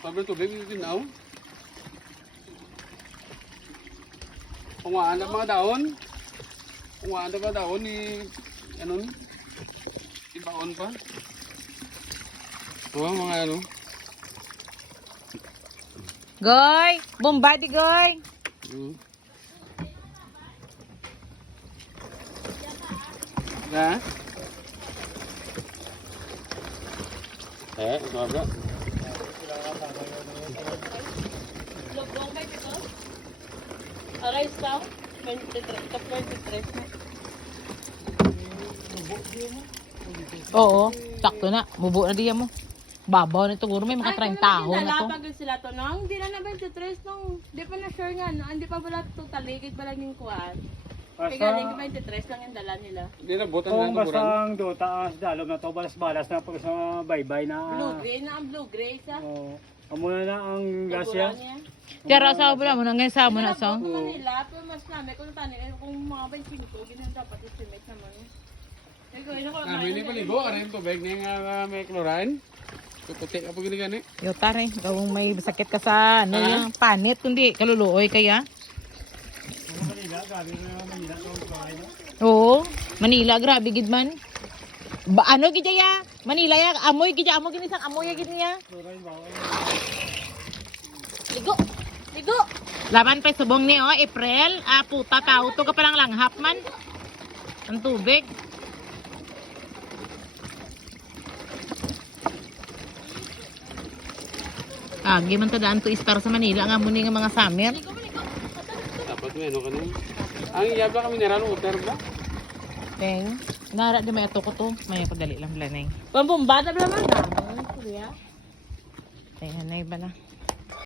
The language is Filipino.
Sabi tubig, yung tinaw. Kungaan na mga daon. Kungaan na mga daon ni... Ano? Ibaon pa. Oo, mga ano. Goy! Bombadi, Goy! Ha? Ito ba? Lobong ba ito? Aray sa 23, top 23. Oo, sakto na. Bubo na diyan mo. Babaw na ito. Guro may mga 30 taho na to. Pag sila to nang hindi na 23 nung di pa na sure nga no, hindi pa wala to taligid ba lang yung kuan. Kaya galing 23 lang yung dala nila. Hindi na, butan Kung na ito basang do, taas dalom na to, balas-balas na pag sa baybay na. Blue gray na ang blue gray sa. Oo. Amuna na ang gasya. Tiyara sa mo mo nang sa mo na sa. Kung nila, pero mas namin kung tanin kung mga 25 ginang dapat estimate naman. Kami ni paligo, arin tubig nga may chlorine. Tukuti ka po gini. Yo tare, gawong may sakit ka sa ano yung panit kundi kaluluoy kaya. Oo, Manila grabe gid man. Ba ano gid ya? Manila ya amoy gid amoy gid isang amoy gid niya. Ligo. Ligo. Laban pa subong ni oh April, puta tao to ka palang langhap man. Ang tubig. Agi man tadaan to star sa Manila nga muni nga mga summer. Dapat may ano ka na. Ang iyabla ka mineral water ba? Teng, nara di may ato ko to. May padali lang planning. Pambumbata ba naman na? Kuya. Teng, hanay ba na?